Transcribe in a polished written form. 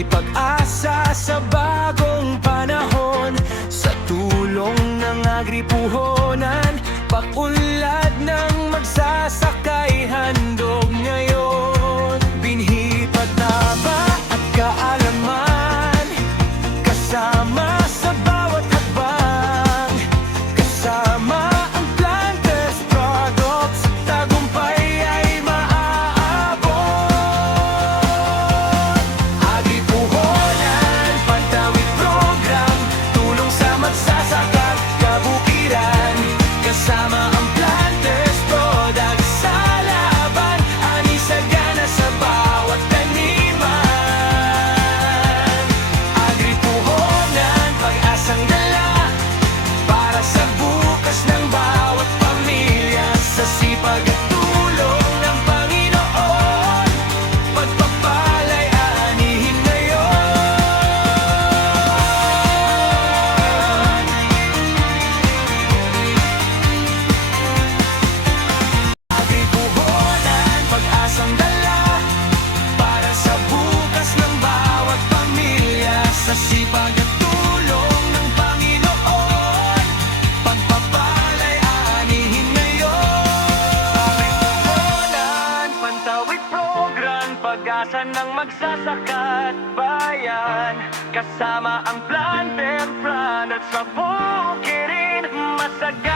May pag-asa sa bagong panahon, sa tulong ng agripuhonan, paunlad ng magsasakay handog ngayon. Binhi, pataba at kaalaman, kasama sa bawat hakbang. Kasama ang Planters Products, tagumpay ay maaabot. Agripuhonan, Pantawid Program, tulong sa magsasaka, kabukiran. Kasama ang Planters Products sa laban, ani sagana sa bawat taniman. Agripuhonan, pag-asang dala para sa bukas ng bawat pamilya. Sa sipag at tulong ng Panginoon, pagpapalay anihin ngayon. Agripuhonan, pag-asang dala para sa bukas ng bawat pamilya. Sa sipag at tulong ng Panginoon, pagpapalay anihin ngayon. Agripuhonan, Pantawid Program, pag-asa ng magsasaka at bayan. Kasama ang Planter Products sa bukirin, masagan